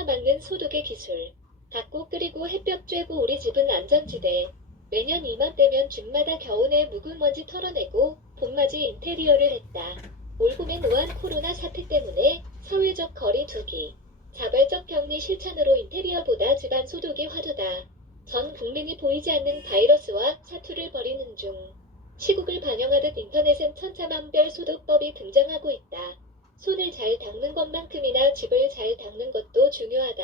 코로나 막는 소독의 기술. 닦고 끓이고 햇볕 쬐고 우리 집은 안전지대. 매년 이맘때면 집마다 겨우내 묵은 먼지 털어내고 봄맞이 인테리어를 했다. 올 봄엔 우한 코로나 사태 때문에 사회적 거리 두기, 자발적 격리 실천으로 인테리어보다 집안 소독이 화두다. 전 국민이 보이지 않는 바이러스와 사투를 벌이는 중. 시국을 반영하듯 인터넷엔 천차만별 소독법이 등장하고 있다. 손을 잘 닦는 것만큼이나 집을 잘 닦는 것도 중요하다.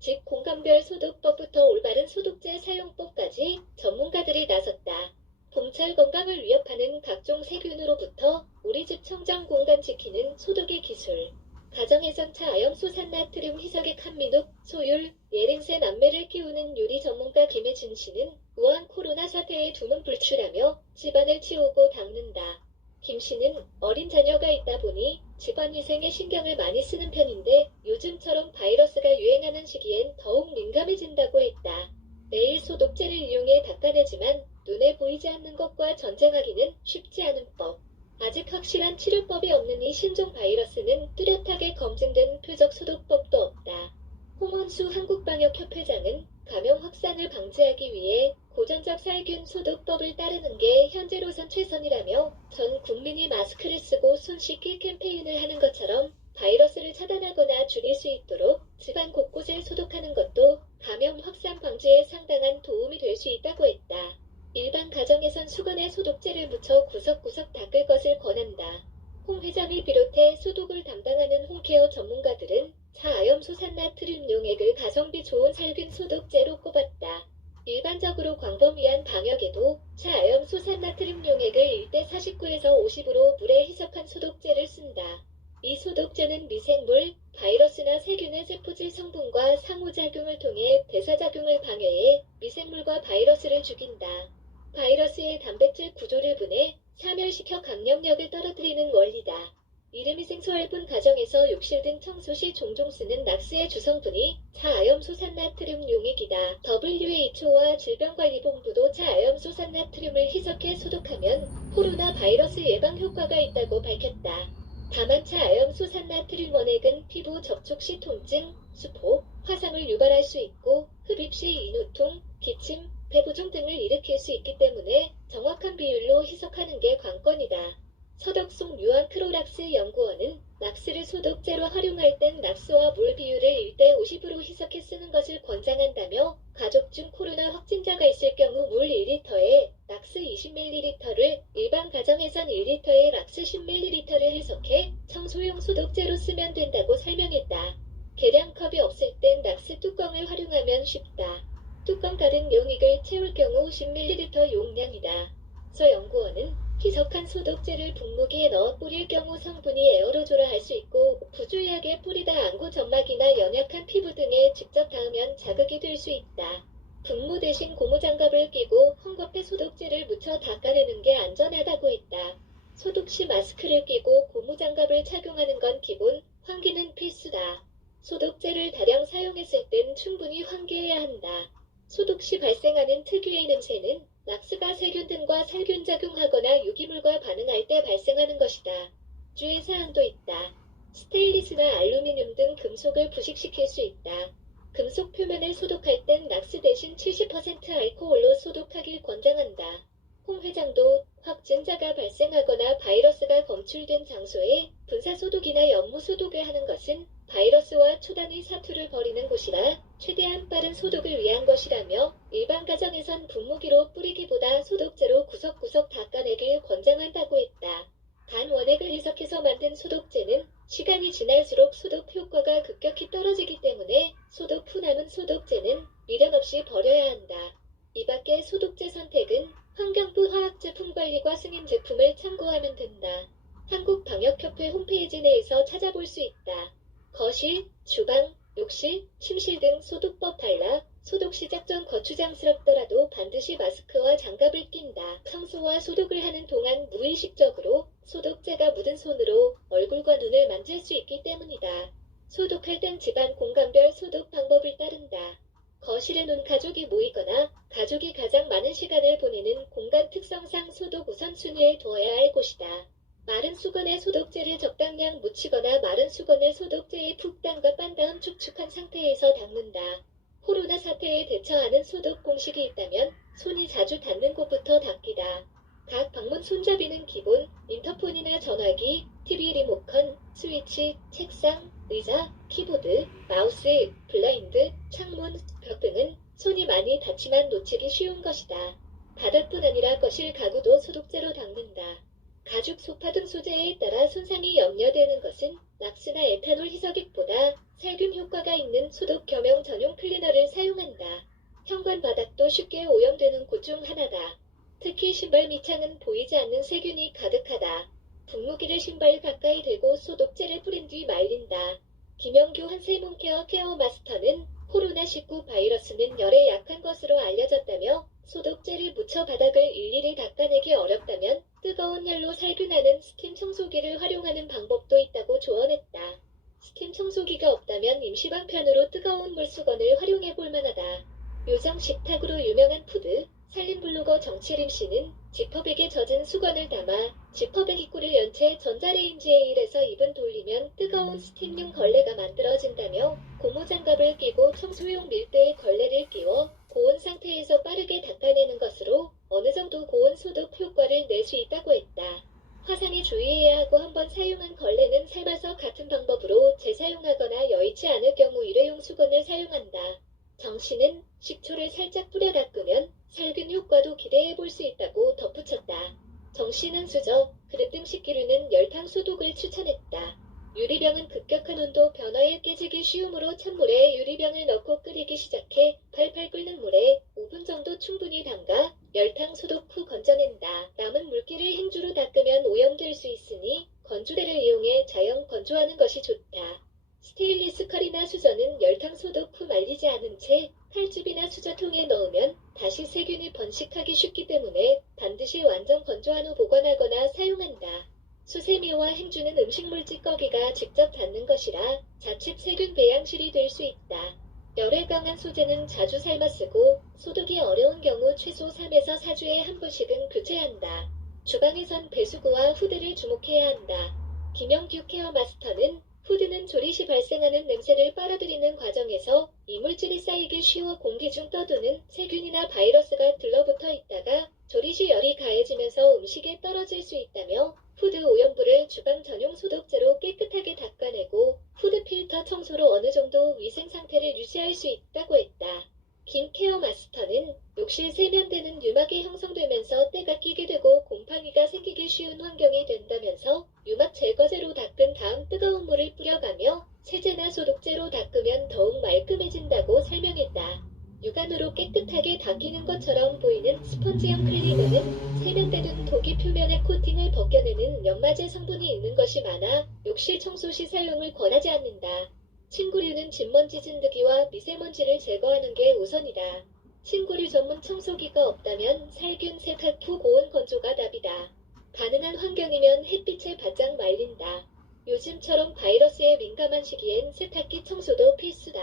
집 공간별 소독법부터 올바른 소독제 사용법까지 전문가들이 나섰다. 봄철 건강을 위협하는 각종 세균으로부터 우리 집 청정 공간 지키는 소독의 기술. 가정에선 차아염수산 나트륨 희석액 함민욱, 소율, 예린세 남매를 키우는 요리 전문가 김혜진 씨는 우한 코로나 사태에 두문불출하며 집안을 치우고 닦는다. 김 씨는 어린 자녀가 있다 보니 집안위생에 신경을 많이 쓰는 편인데 요즘처럼 바이러스가 유행하는 시기엔 더욱 민감해진다고 했다. 매일 소독제를 이용해 닦아내지만 눈에 보이지 않는 것과 전쟁하기는 쉽지 않은 법. 아직 확실한 치료법이 없는 이 신종 바이러스는 뚜렷하게 검증된 표적 소독법도 없다. 홍원수 한국방역협회장은 감염 확산을 방지하기 위해 고전적 살균 소독법을 따르는 게 현재로선 최선이라며 전 국민이 마스크를 쓰고 손 씻기 캠페인을 하는 것처럼 바이러스를 차단하거나 줄일 수 있도록 집안 곳곳을 소독하는 것도 감염 확산 방지에 상당한 도움이 될 수 있다고 했다. 일반 가정에선 수건에 소독제를 묻혀 구석구석 닦을 것을 권한다. 홍 회장을 비롯해 소독을 담당하는 홈케어 전문가들은 차아염수산 나트륨 용액을 가성비 좋은 살균 소독제로 꼽았다. 일반적으로 광범위한 방역에도 차아염수산 나트륨 용액을 1대49에서 50으로 물에 희석한 소독제를 쓴다. 이 소독제는 미생물, 바이러스나 세균의 세포질 성분과 상호작용을 통해 대사작용을 방해해 미생물과 바이러스를 죽인다. 바이러스의 단백질 구조를 분해, 사멸시켜 감염력을 떨어뜨리는 원리다. 이름이 생소할 뿐 가정에서 욕실 등 청소 시 종종 쓰는 락스의 주성분이 차아염수산 나트륨 용액이다. WHO와 질병관리본부도 차아염수산 나트륨을 희석해 소독하면 코로나 바이러스 예방 효과가 있다고 밝혔다. 다만 차아염수산 나트륨 원액은 피부 접촉 시 통증, 수포, 화상을 유발할 수 있고 흡입 시 인후통, 기침, 배부종 등을 일으킬 수 있기 때문에 정확한 비율로 희석하는 게 관건이다. 서덕송 유한크로락스 연구원은 락스를 소독제로 활용할 땐 락스와 물 비율을 1대50으로 희석해 쓰는 것을 권장한다며 가족 중 코로나 확진자가 있을 경우 물 1리터에 락스 20ml를 일반 가정에선 1리터에 락스 10ml를 해석해 청소용 소독제로 쓰면 된다고 설명했다. 계량컵이 없을 땐 락스 뚜껑을 활용하면 쉽다. 뚜껑 다른 용액을 채울 경우 10ml 용량이다. 서 연구원은 희석한 소독제를 분무기에 넣어 뿌릴 경우 성분이 에어로졸화할 수 있고 부주의하게 뿌리다 안구 점막이나 연약한 피부 등에 직접 닿으면 자극이 될 수 있다. 분무 대신 고무장갑을 끼고 헝겊에 소독제를 묻혀 닦아내는 게 안전하다고 했다. 소독 시 마스크를 끼고 고무장갑을 착용하는 건 기본, 환기는 필수다. 소독제를 다량 사용했을 땐 충분히 환기해야 한다. 소독 시 발생하는 특유의 냄새는 락스가 세균 등과 살균작용하거나 유기물과 반응할 때 발생하는 것이다. 주의사항도 있다. 스테인리스나 알루미늄 등 금속을 부식시킬 수 있다. 금속 표면을 소독할 땐 락스 대신 70% 알코올로 소독하길 권장한다. 홍 회장도 확진자가 발생하거나 바이러스가 검출된 장소에 분사소독이나 연무소독을 하는 것은 바이러스와 초단위 사투를 벌이는 곳이라 최대한 빠른 소독을 위한 것이라며 일반 가정에선 분무기로 뿌리기보다 소독제로 구석구석 닦아내길 권장한다고 했다. 단 원액을 희석해서 만든 소독제는 시간이 지날수록 소독 효과가 급격히 떨어지기 때문에 소독 후 남은 소독제는 미련 없이 버려야 한다. 이 밖에 소독제 선택은 환경부 화학제품관리과 승인 제품을 참고하면 된다. 한국방역협회 홈페이지 내에서 찾아볼 수 있다. 거실, 주방, 욕실, 침실 등 소독법 달라 소독 시작 전 거추장스럽더라도 반드시 마스크와 장갑을 낀다. 청소와 소독을 하는 동안 무의식적으로 소독제가 묻은 손으로 얼굴과 눈을 만질 수 있기 때문이다. 소독할 땐 집안 공간별 소독 방법을 따른다. 거실에 온 가족이 모이거나 가족이 가장 많은 시간을 보내는 공간 특성상 소독 우선순위에 두어야 할 곳이다. 마른 수건에 소독제를 적당량 묻히거나 마른 수건을 소독제에 푹 담가 빤 다음 축축한 상태에서 닦는다. 코로나 사태에 대처하는 소독 공식이 있다면 손이 자주 닿는 곳부터 닦기다. 각 방문 손잡이는 기본, 인터폰이나 전화기, TV 리모컨, 스위치, 책상, 의자, 키보드, 마우스, 블라인드, 창문, 벽 등은 손이 많이 닿지만 놓치기 쉬운 것이다. 바닥뿐 아니라 거실 가구도 소독제로 닦는다. 가죽 소파 등 소재에 따라 손상이 염려되는 것은 락스나 에탄올 희석액보다 살균 효과가 있는 소독 겸용 전용 클리너를 사용한다. 현관 바닥도 쉽게 오염되는 곳 중 하나다. 특히 신발 밑창은 보이지 않는 세균이 가득하다. 분무기를 신발 가까이 대고 소독제를 뿌린 뒤 말린다. 김영규 한세문케어 케어 마스터는 코로나19 바이러스는 열에 약한 것으로 알려졌다며 소독제를 묻혀 바닥을 일일이 닦아내기 어렵다면 뜨거운 열로 살균하는 스팀 청소기를 활용하는 방법도 있다고 조언했다. 스팀 청소기가 없다면 임시방편으로 뜨거운 물수건을 활용해볼 만하다. 요정 식탁으로 유명한 푸드, 살림 블로거 정치림 씨는 지퍼백에 젖은 수건을 담아 지퍼백 입구를 연 채 전자레인지에 1에서 2분 돌리면 뜨거운 스팀용 걸레가 만들어진다며 고무장갑을 끼고 청소용 밀대에 걸레를 끼워 고온 상태에서 빠르게 닦아내는 것으로 어느 정도 고온 소독 효과를 낼 수 있다고 했다. 화상에 주의해야 하고 한번 사용한 걸레는 삶아서 같은 방법으로 재사용하거나 여의치 않을 경우 일회용 수건을 사용한다. 정 씨는 식초를 살짝 뿌려 닦으면 살균 효과도 기대해 볼 수 있다고 덧붙였다. 정 씨는 수저, 그릇 등 식기류는 열탕 소독을 추천했다. 유리병은 급격한 온도 변화에 깨지기 쉬우므로 찬물에 유리병을 넣고 끓이기 시작해 팔팔 끓는 물에 5분 정도 충분히 담가 열탕 소독 후 건져낸다. 남은 물기를 행주로 닦으면 오염될 수 있으니 건조대를 이용해 자연 건조하는 것이 좋다. 스테인리스 칼이나 수저는 열탕 소독 후 말리지 않은 채 칼집이나 수저통에 넣으면 다시 세균이 번식하기 쉽기 때문에 반드시 완전 건조한 후 보관하거나 사용한다. 수세미와 행주는 음식물 찌꺼기가 직접 닿는 것이라 자칫 세균 배양실이 될 수 있다. 열에 강한 소재는 자주 삶아 쓰고 소독이 어려운 경우 최소 3에서 4주에 한 번씩은 교체한다. 주방에선 배수구와 후드를 주목해야 한다. 김영규 케어 마스터는 후드는 조리 시 발생하는 냄새를 빨아들이는 과정에서 이물질이 쌓이기 쉬워 공기 중 떠도는 세균이나 바이러스가 들러붙어 있다가 조리 시 열이 가해지면서 음식에 떨어질 수 있다며 후드 오염부를 주방 전용 소독제로 깨끗하게 닦아내고 후드 필터 청소로 어느 정도 위생 상태를 유지할 수 있다고 했다. 김 케어 마스터는 욕실 세면대는 유막이 형성되면서 때가 끼게 되고 곰팡이가 생기기 쉬운 환경이 된다면서 유막 제거제로 닦은 다음 뜨거운 물을 뿌려가며 세제나 소독제로 닦으면 더욱 말끔해진다고 설명했다. 육안으로 깨끗하게 닦이는 것처럼 보이는 스펀지형 클리너는 세면대 등 도기 표면의 코팅을 벗겨내는 연마제 성분이 있는 것이 많아 욕실 청소 시 사용을 권하지 않는다. 침구류는 진먼지 진드기와 미세먼지를 제거하는 게 우선이다. 침구류 전문 청소기가 없다면 살균 세탁 후 고온 건조가 답이다. 가능한 환경이면 햇빛에 바짝 말린다. 요즘처럼 바이러스에 민감한 시기엔 세탁기 청소도 필수다.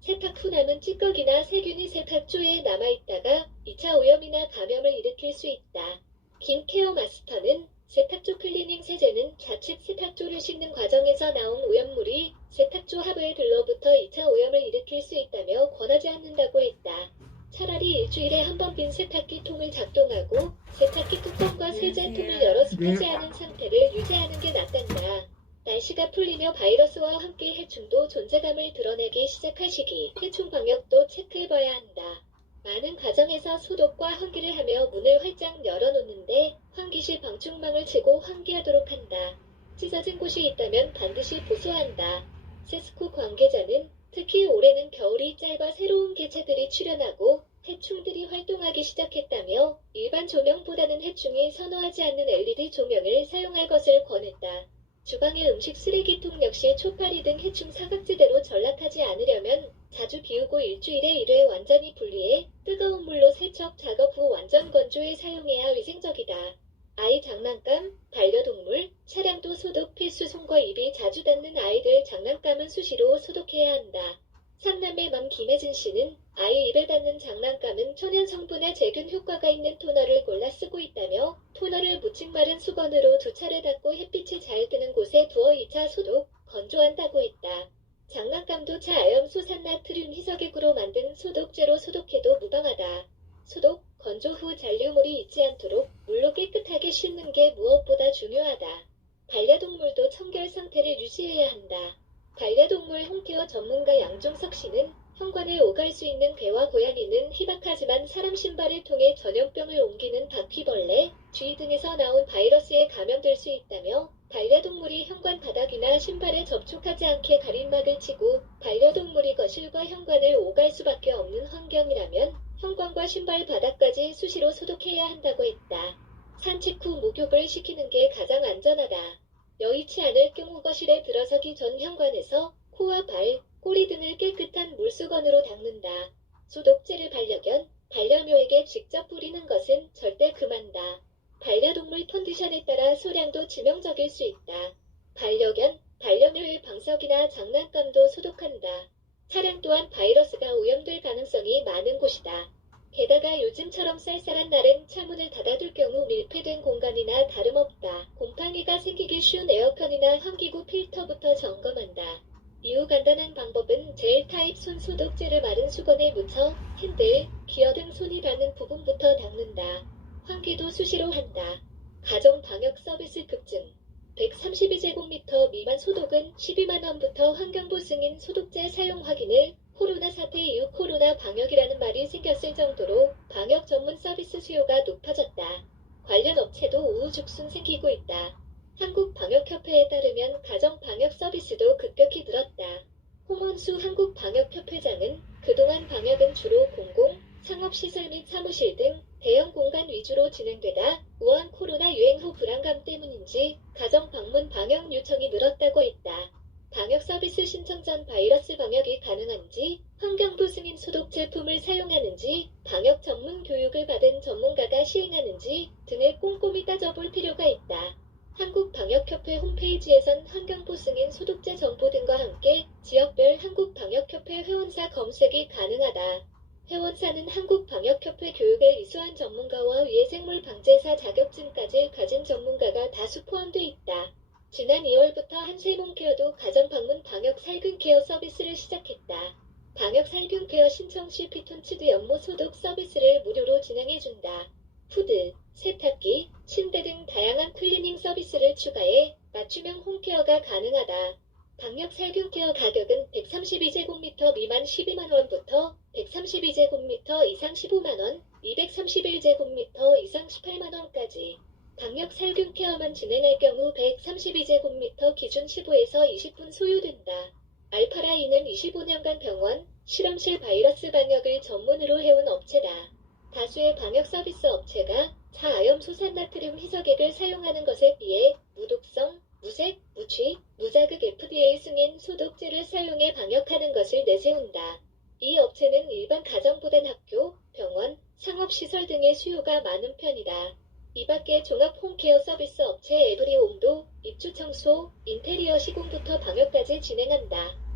세탁 후 남은 찌꺼기나 세균이 세탁조에 남아있다가 2차 오염이나 감염을 일으킬 수 있다. 김 케어 마스터는 세탁조 클리닝 세제는 자칫 세탁조를 씻는 과정에서 나온 오염물이 세탁조 하부에 들러붙어 2차 오염을 일으킬 수 있다며 권하지 않는다고 했다. 차라리 일주일에 한 번 빈 세탁기 통을 작동하고 세탁기 뚜껑과 세제통을 열어 습하지않은 상태를 유지하는 게 낫단다. 날씨가 풀리며 바이러스와 함께 해충도 존재감을 드러내기 시작할 시기, 해충 방역도 체크해봐야 한다. 많은 가정에서 소독과 환기를 하며 문을 활짝 열어놓는데 환기 시 방충망을 치고 환기하도록 한다. 찢어진 곳이 있다면 반드시 보수한다. 세스코 관계자는 특히 올해는 겨울이 짧아 새로운 개체들이 출현하고 해충들이 활동하기 시작했다며 일반 조명보다는 해충이 선호하지 않는 LED 조명을 사용할 것을 권했다. 주방의 음식 쓰레기통 역시 초파리 등 해충 사각지대로 전락하지 않으려면 자주 비우고 일주일에 1회 완전히 분리해 뜨거운 물로 세척 작업 후 완전 건조해 사용해야 위생적이다. 아이 장난감, 반려동물, 차량도 소독 필수. 손과 입이 자주 닿는 아이들 장난감은 수시로 소독해야 한다. 삼남매 맘 김혜진 씨는 아이 입에 닿는 장난감은 천연 성분의 제균 효과가 있는 토너를 골라 쓰고 있다며 토너를 묻힌 마른 수건으로 두 차례 닦고 햇빛이 잘 드는 곳에 두어 2차 소독, 건조한다고 했다. 장난감도 차아염소산 나트륨 희석액으로 만든 소독제로 소독해도 무방하다. 소독, 건조 후 잔류물이 있지 않도록 물로 깨끗하게 씻는 게 무엇보다 중요하다. 반려동물도 청결 상태를 유지해야 한다. 반려동물 홈케어 전문가 양종석 씨는 현관에 오갈 수 있는 개와 고양이는 희박하지만 사람 신발을 통해 전염병을 옮기는 바퀴벌레, 쥐 등에서 나온 바이러스에 감염될 수 있다며 반려동물이 현관 바닥이나 신발에 접촉하지 않게 가림막을 치고 반려동물이 거실과 현관을 오갈 수밖에 없는 환경이라면 현관과 신발 바닥까지 수시로 소독해야 한다고 했다. 산책 후 목욕을 시키는 게 가장 안전하다. 여의치 않을 경우 거실에 들어서기 전 현관에서 코와 발, 꼬리 등을 깨끗한 물수건으로 닦는다. 소독제를 반려견, 반려묘에게 직접 뿌리는 것은 절대 금한다. 반려동물 컨디션에 따라 소량도 치명적일 수 있다. 반려견, 반려묘의 방석이나 장난감도 소독한다. 차량 또한 바이러스가 오염될 가능성이 많은 곳이다. 게다가 요즘처럼 쌀쌀한 날엔 창문을 닫아둘 경우 밀폐된 공간이나 다름없다. 곰팡이가 생기기 쉬운 에어컨이나 환기구 필터부터 점검한다. 이후 간단한 방법은 젤 타입 손 소독제를 마른 수건에 묻혀 핸들, 기어 등 손이 닿는 부분부터 닦는다. 환기도 수시로 한다. 가정 방역 서비스 급증. 132제곱미터 미만 소독은 12만원부터 환경부 승인 소독제 사용 확인을 코로나 사태 이후 코로나 방역이라는 말이 생겼을 정도로 방역 전문 서비스 수요가 높아졌다. 관련 업체도 우후죽순 생기고 있다. 한국방역협회에 따르면 가정방역 서비스도 급격히 늘었다. 홍원수 한국방역협회장은 그동안 방역은 주로 공공, 상업시설 및 사무실 등 대형 공간 위주로 진행되다 우한 코로나 유행 후 불안감 때문인지 가정 방문 방역 요청이 늘었다고 했다. 방역 서비스 신청 전 바이러스 방역이 가능한지, 환경부 승인 소독 제품을 사용하는지, 방역 전문 교육을 받은 전문가가 시행하는지 등을 꼼꼼히 따져볼 필요가 있다. 한국방역협회 홈페이지에선 환경부 승인 소독제 정보 등과 함께 지역별 한국방역협회 회원사 검색이 가능하다. 회원사는 한국방역협회 교육을 이수한 전문가와 위해생물 방제사 자격증까지 가진 전문가가 다수 포함돼 있다. 지난 2월부터 한세몸케어도 가정방문 방역 살균케어 서비스를 시작했다. 방역 살균케어 신청 시 피톤치드 연모 소독 서비스를 무료로 진행해준다. 푸드, 세탁기, 침대 등 다양한 클리닝 서비스를 추가해 맞춤형 홈케어가 가능하다. 방역 살균케어 가격은 132제곱미터 미만 12만원부터 132제곱미터 이상 15만원, 231제곱미터 이상 18만원까지. 방역 살균 케어만 진행할 경우 132제곱미터 기준 15에서 20분 소요된다. 알파라인은 25년간 병원, 실험실 바이러스 방역을 전문으로 해온 업체다. 다수의 방역 서비스 업체가 차아염소산 나트륨 희석액을 사용하는 것에 비해 무독성, 무색, 무취, 무자극 FDA 승인 소독제를 사용해 방역하는 것을 내세운다. 이 업체는 일반 가정보단 학교, 병원, 상업시설 등의 수요가 많은 편이다. 이 밖에 종합 홈케어 서비스 업체 에브리홈도 입주 청소, 인테리어 시공부터 방역까지 진행한다.